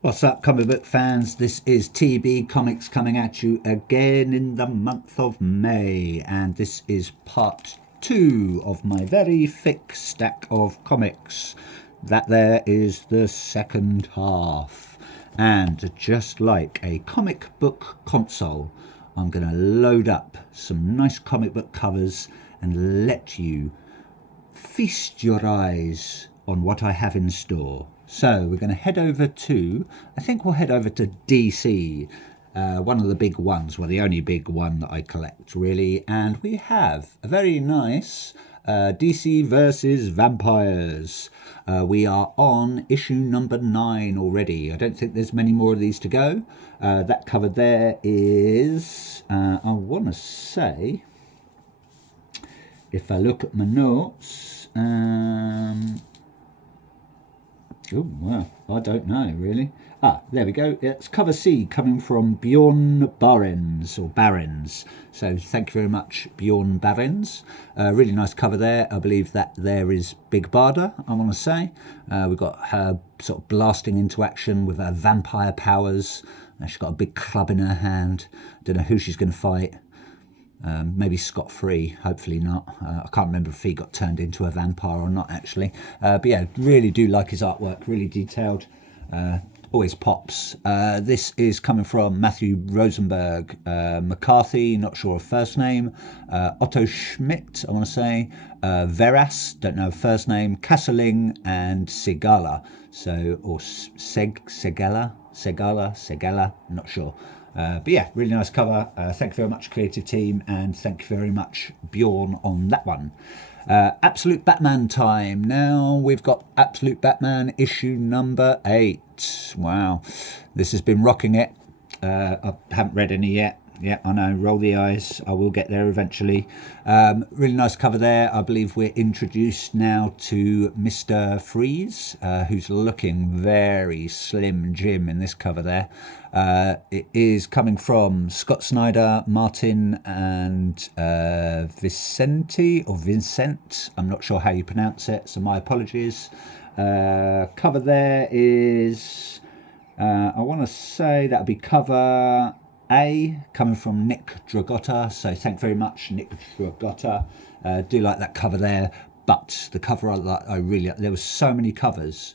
What's up, comic book fans? This is TB Comics coming at you again in the month of May, and this is part two of my very thick stack of comics. That there is the second half, and just like a comic book console, I'm going to load up some nice comic book covers and let you feast your eyes on what I have in store. So we're going to head over to, I think we'll head over to DC, one of the big ones, well, the only big one that I collect, really. And we have a very nice DC versus Vampires. We are on issue number 9 already. I don't think there's many more of these to go. That cover there is, I want to say, if I look at my notes, oh, well, I don't know, really. There we go. It's cover C coming from Bjorn Barends, or Barends. So thank you very much, Bjorn Barends. Really nice cover there. I believe that there is Big Barda, I want to say. We've got her sort of blasting into action with her vampire powers. She's got a big club in her hand. Don't know who she's going to fight. Maybe scot-free, hopefully not. I can't remember if he got turned into a vampire or not, actually. But yeah, really do like his artwork, really detailed. Always pops. This is coming from Matthew Rosenberg, McCarthy, not sure of first name, Otto Schmidt, I want to say, Veras, don't know first name, Kasseling, and Segala. So, or Segala, not sure. But yeah, really nice cover. Thank you very much, creative team, and thank you very much, Bjorn, on that one. Absolute Batman time. Now we've got Absolute Batman issue number 8. Wow, this has been rocking it. I haven't read any yet. Yeah, I know, roll the eyes. I will get there eventually. Really nice cover there. I believe we're introduced now to Mr. Freeze, who's looking very slim Jim in this cover there. It is coming from Scott Snyder, Martin, and Vicente, or Vincent. I'm not sure how you pronounce it, so my apologies. Cover there is, I want to say that'll be cover A, coming from Nick Dragotta. So thank you very much, Nick Dragotta. Do like that cover there. But the cover I really, there was so many covers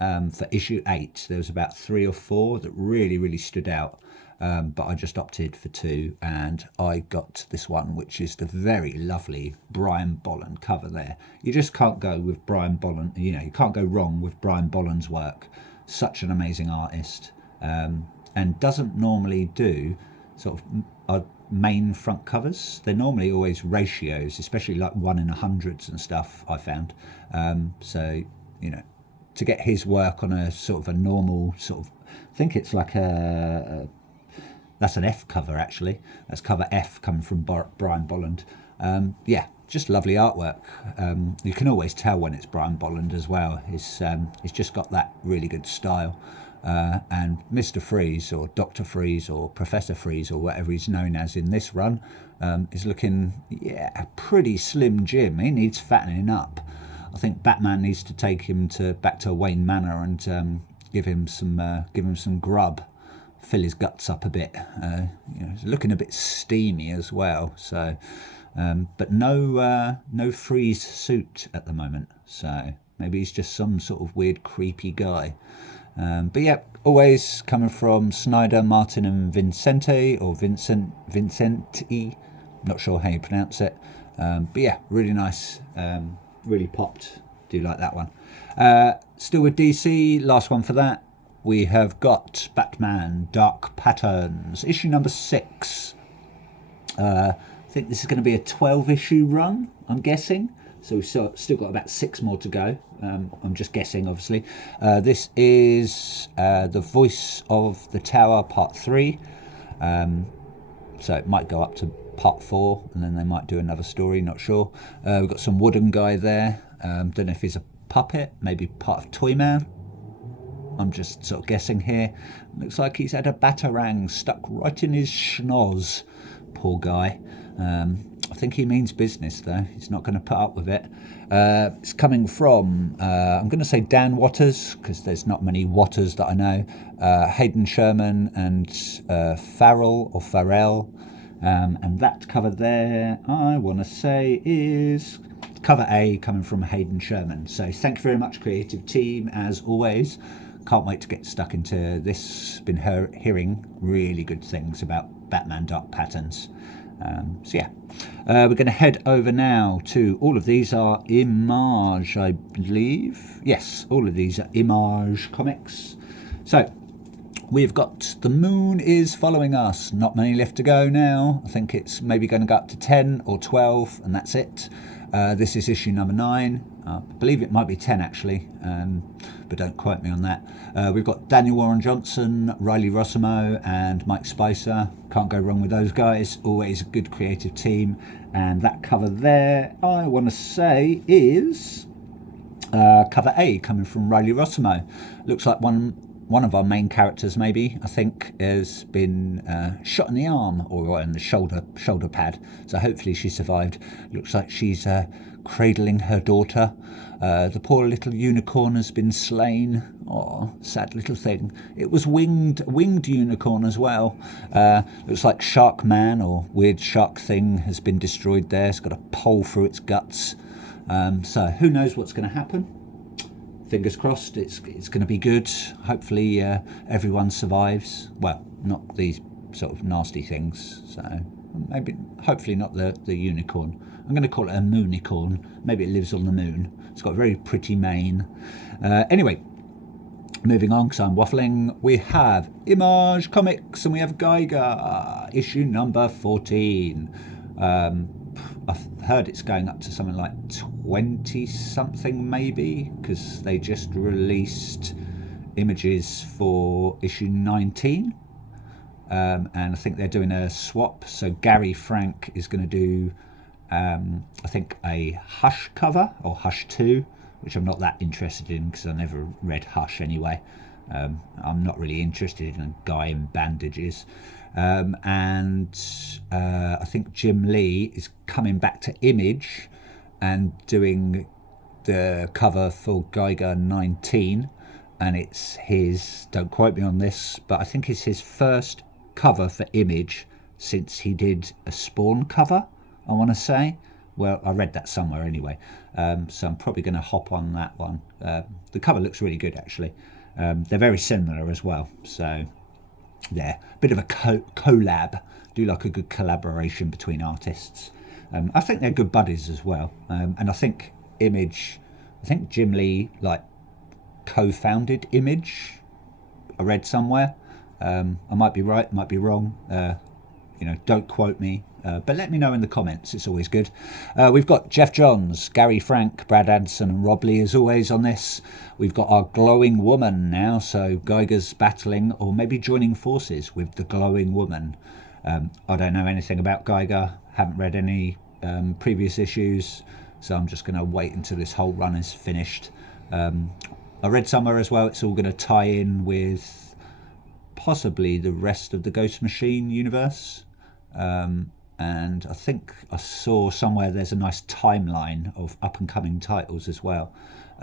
for issue 8. There was about 3 or 4 that really stood out. But I just opted for 2, and I got this one, which is the very lovely Brian Bolland cover there. You just can't go with Brian Bolland, you know, you can't go wrong with Brian Bolland's work. Such an amazing artist, and doesn't normally do sort of main front covers. They're normally always ratios, especially like 1 in 100s and stuff, I found. So, you know, to get his work on a sort of a normal sort of, I think it's like that's an F cover, actually. That's cover F coming from Brian Bolland. Yeah, just lovely artwork. You can always tell when it's Brian Bolland as well. He's just got that really good style. And Mr. Freeze, or Dr. Freeze, or Professor Freeze, or whatever he's known as in this run, is looking, yeah, pretty slim Jim. He needs fattening up. I think Batman needs to take him back to Wayne Manor and give him some grub, fill his guts up a bit. You know, he's looking a bit steamy as well. So, but no Freeze suit at the moment. So maybe he's just some sort of weird, creepy guy. But yeah, always coming from Snyder, Martin, and Vincente, or Vincenti. Not sure how you pronounce it. But yeah, really nice. Really popped. Do like that one. Still with DC, last one for that. We have got Batman Dark Patterns, issue number 6. I think this is going to be a 12-issue run, I'm guessing. So we've still got about 6 more to go. I'm just guessing, obviously. This is The Voice of the Tower, Part 3. So it might go up to Part 4, and then they might do another story, not sure. We've got some wooden guy there. Don't know if he's a puppet, maybe part of Toyman. I'm just sort of guessing here. Looks like he's had a batarang stuck right in his schnoz. Poor guy. I think he means business, though. He's not going to put up with it. It's coming from, I'm going to say Dan Watters, because there's not many Watters that I know. Hayden Sherman and Farrell. And that cover there, I want to say, is cover A, coming from Hayden Sherman. So thank you very much, creative team, as always. Can't wait to get stuck into this. Been hearing really good things about Batman Dark Patterns. So yeah, we're going to head over now to, all of these are Image, I believe. Yes, all of these are Image comics. So we've got The Moon is Following Us. Not many left to go now. I think it's maybe going to go up to 10 or 12, and that's it. This is issue number 9. I believe it might be 10 actually, but don't quote me on that. We've got Daniel Warren Johnson, Riley Rossimo and Mike Spicer. Can't go wrong with those guys. Always a good creative team. And that cover there, I want to say, is cover A, coming from Riley Rossimo. Looks like one of our main characters, maybe, I think, has been shot in the arm or in the shoulder pad. So hopefully she survived. Looks like she's cradling her daughter. The poor little unicorn has been slain. Oh, sad little thing. It was winged unicorn as well. Looks like Shark Man or weird shark thing has been destroyed there. It's got a pole through its guts. So who knows what's going to happen. Fingers crossed, it's going to be good. Hopefully everyone survives. Well, not these sort of nasty things. So maybe, hopefully not the unicorn. I'm going to call it a moonicorn. Maybe it lives on the moon. It's got a very pretty mane. Anyway, moving on because I'm waffling. We have Image Comics and we have Geiger, issue number 14. I've heard it's going up to something like 20 something maybe, because they just released images for issue 19, and I think they're doing a swap. So Gary Frank is going to do I think a Hush cover, or Hush 2, which I'm not that interested in because I never read Hush anyway. I'm not really interested in a guy in bandages. And I think Jim Lee is coming back to Image and doing the cover for Geiger 19, and it's his, don't quote me on this, but I think it's his first cover for Image since he did a Spawn cover, I want to say. Well, I read that somewhere anyway, so I'm probably going to hop on that one. The cover looks really good actually. They're very similar as well, so yeah, bit of a collab. Do like a good collaboration between artists. I think they're good buddies as well, and I think Image, I think Jim Lee like co-founded Image. I read somewhere. I might be right, might be wrong. Don't quote me, but let me know in the comments. It's always good. We've got Jeff Johns, Gary Frank, Brad Anderson and Rob Lee as always on this. We've got our Glowing Woman now, so Geiger's battling or maybe joining forces with the Glowing Woman. I don't know anything about Geiger, haven't read any previous issues, so I'm just going to wait until this whole run is finished. I read somewhere as well it's all going to tie in with possibly the rest of the Ghost Machine universe. And I think I saw somewhere there's a nice timeline of up and coming titles as well.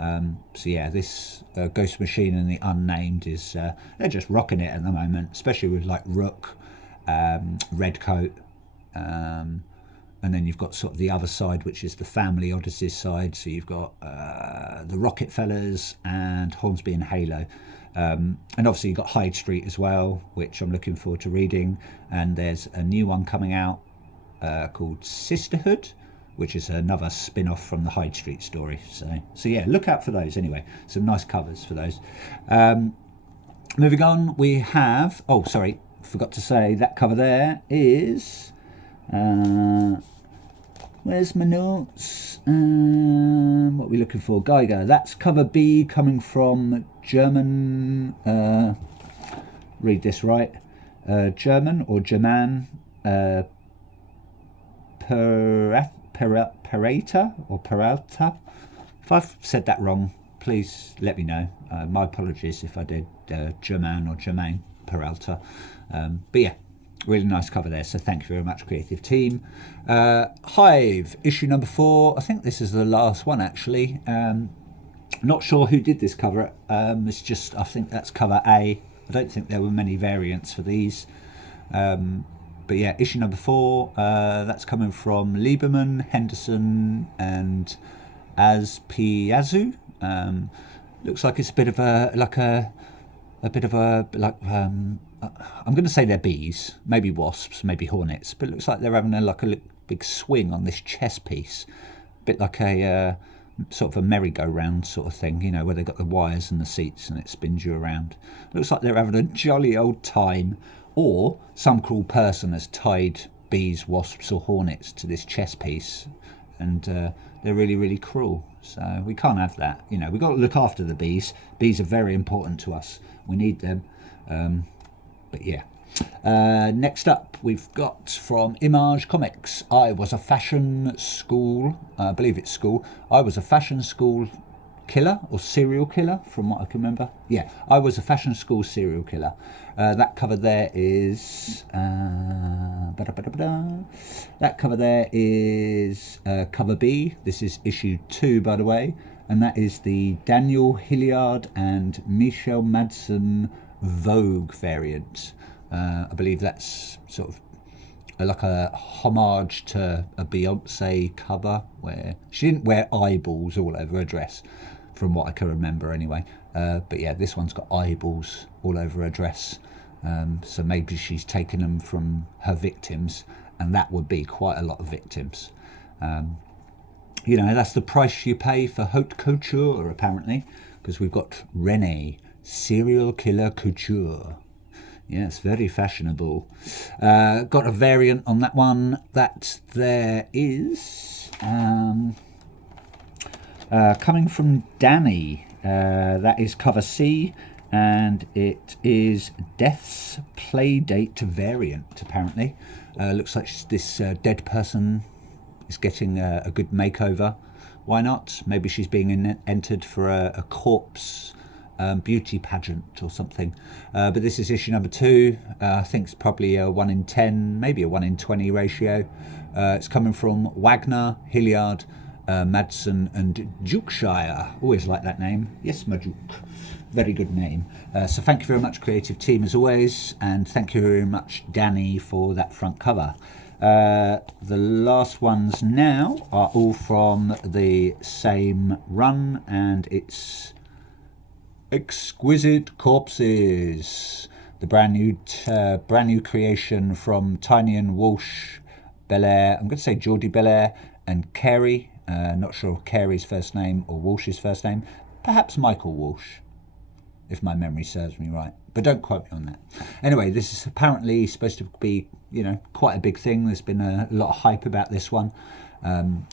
So yeah, this Ghost Machine and the Unnamed is they're just rocking it at the moment, especially with like Rook, Redcoat, and then you've got sort of the other side, which is the Family Odysseys side. So you've got the Rocket Fellas and Hornsby and Halo. And obviously you've got Hyde Street as well, which I'm looking forward to reading. And there's a new one coming out called Sisterhood, which is another spin-off from the Hyde Street story. So yeah, look out for those anyway. Some nice covers for those. Moving on, we have... Oh, sorry, forgot to say that cover there is... where's my notes? What are we looking for? Geiger. That's cover B, coming from German... read this right. German or German... Peralta or Peralta. If I've said that wrong, please let me know. My apologies if I did German or Germain Peralta. But yeah, Really nice cover there, so thank you very much, creative team. Hive, issue number 4. I think this is the last one, actually. Not sure who did this cover. It's just, I think that's cover A. I don't think there were many variants for these. But yeah, issue number 4. That's coming from Lieberman, Henderson, and Azpiazu. Looks like it's a bit of I'm going to say they're bees, maybe wasps, maybe hornets, but it looks like they're having a big swing on this chess piece, a bit like a sort of a merry-go-round sort of thing, you know, where they've got the wires and the seats and it spins you around. Looks like they're having a jolly old time, or some cruel person has tied bees, wasps or hornets to this chess piece, and they're really, really cruel. So we can't have that. You know, we've got to look after the bees. Bees are very important to us. We need them. But yeah. Next up, we've got from Image Comics. I was a fashion school, I believe it's school. I was a fashion school killer or serial killer, from what I can remember. Yeah, I was a fashion school serial killer. That cover there is that cover there is cover B. This is issue 2, by the way, and that is the Daniel Hilliard and Michelle Madsen Vogue variant. I believe that's sort of like a homage to a Beyonce cover where she didn't wear eyeballs all over her dress, from what I can remember anyway. But yeah, this one's got eyeballs all over her dress. So maybe she's taken them from her victims, and that would be quite a lot of victims. You know, that's the price you pay for haute couture, apparently, because we've got Renee, serial killer couture. Yes, very fashionable. Got a variant on that one. That there is coming from Danny. That is cover C, and it is Death's Playdate variant, apparently. Looks like this dead person is getting a good makeover. Why not? Maybe she's being entered for a corpse beauty pageant or something. But this is issue number 2. I think it's probably a 1 in 10, maybe a 1 in 20 ratio. It's coming from Wagner, Hilliard, Madsen and Dukeshire. Always like that name. Yes, my Duke. Very good name. So thank you very much, creative team, as always, and thank you very much, Danny, for that front cover. The last ones now are all from the same run, and it's Exquisite Corpses, the brand new creation from Tynion Walsh Belair. I'm going to say Geordie Belair and Carey. Not sure of Carey's first name or Walsh's first name. Perhaps Michael Walsh, if my memory serves me right. But don't quote me on that. Anyway, this is apparently supposed to be, you know, quite a big thing. There's been a lot of hype about this one.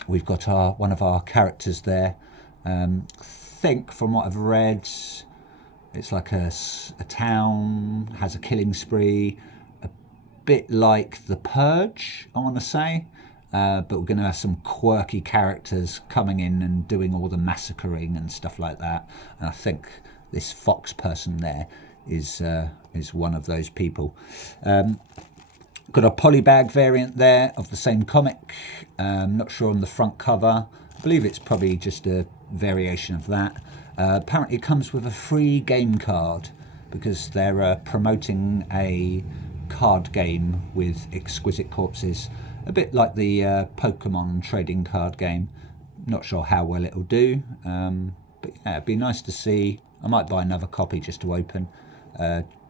We've got one of our characters there. Think from what I've read, it's like a town has a killing spree, a bit like The Purge, I want to say. But we're going to have some quirky characters coming in and doing all the massacring and stuff like that. And I think this Fox person there is one of those people. Got a polybag variant there of the same comic. Not sure on the front cover. I believe it's probably just a variation of that. Apparently it comes with a free game card because they're promoting a card game with Exquisite Corpses. A bit like the Pokemon trading card game. Not sure how well it'll do, but yeah, it'd be nice to see. I might buy another copy just to open,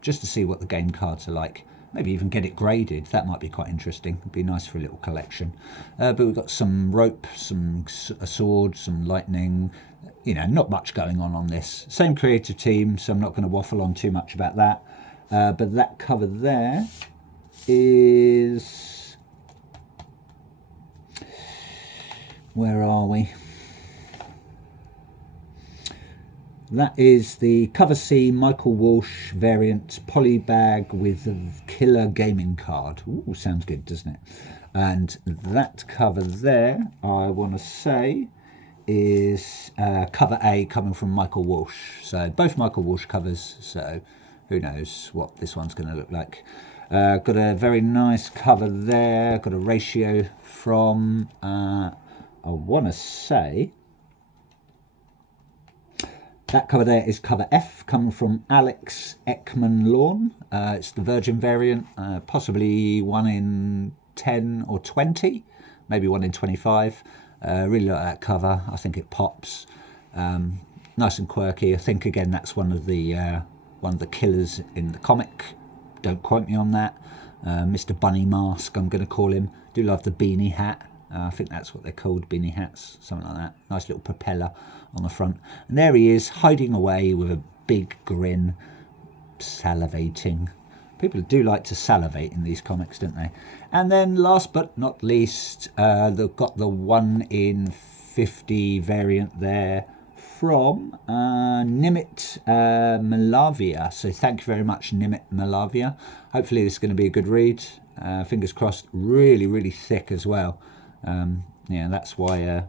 just to see what the game cards are like. Maybe even get it graded. That might be quite interesting. It'd be nice for a little collection. But we've got some rope, a sword, some lightning. You know, not much going on this. Same creative team, so I'm not going to waffle on too much about that. But that cover there is... Where are we? That is the cover C Michael Walsh variant polybag with the killer gaming card. Ooh, sounds good, doesn't it? And that cover there, I want to say, is cover A coming from Michael Walsh. So both Michael Walsh covers, so who knows what this one's going to look like. Got a very nice cover there. Got a ratio from, I want to say, that cover there is cover F, coming from Alex Ekman Lawn. It's the Virgin variant, possibly 1 in 10 or 20, maybe 1 in 25. Really like that cover. I think it pops. Nice and quirky. I think again that's one of the killers in the comic. Don't quote me on that. Mr. Bunny Mask, I'm going to call him. Do love the beanie hat. I think that's what they're called, beanie hats, something like that. Nice little propeller on the front. And there he is, hiding away with a big grin, salivating. People do like to salivate in these comics, don't they? And then last but not least, they've got the 1 in 50 variant there from Nimit Malavia. So thank you very much, Nimit Malavia. Hopefully this is going to be a good read. Fingers crossed. Really, really thick as well. Yeah, that's why I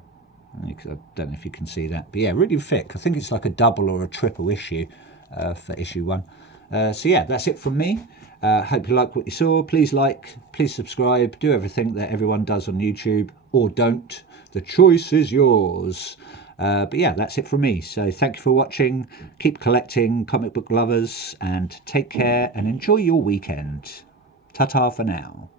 don't know if you can see that, but yeah, really thick. I think it's like a double or a triple issue for issue 1. So yeah, that's it from me. Hope you like what you saw. Please like, please subscribe, do everything that everyone does on YouTube, or don't. The choice is yours. But yeah, that's it from me. So thank you for watching. Keep collecting, comic book lovers, and take care and enjoy your weekend. Ta-ta for now.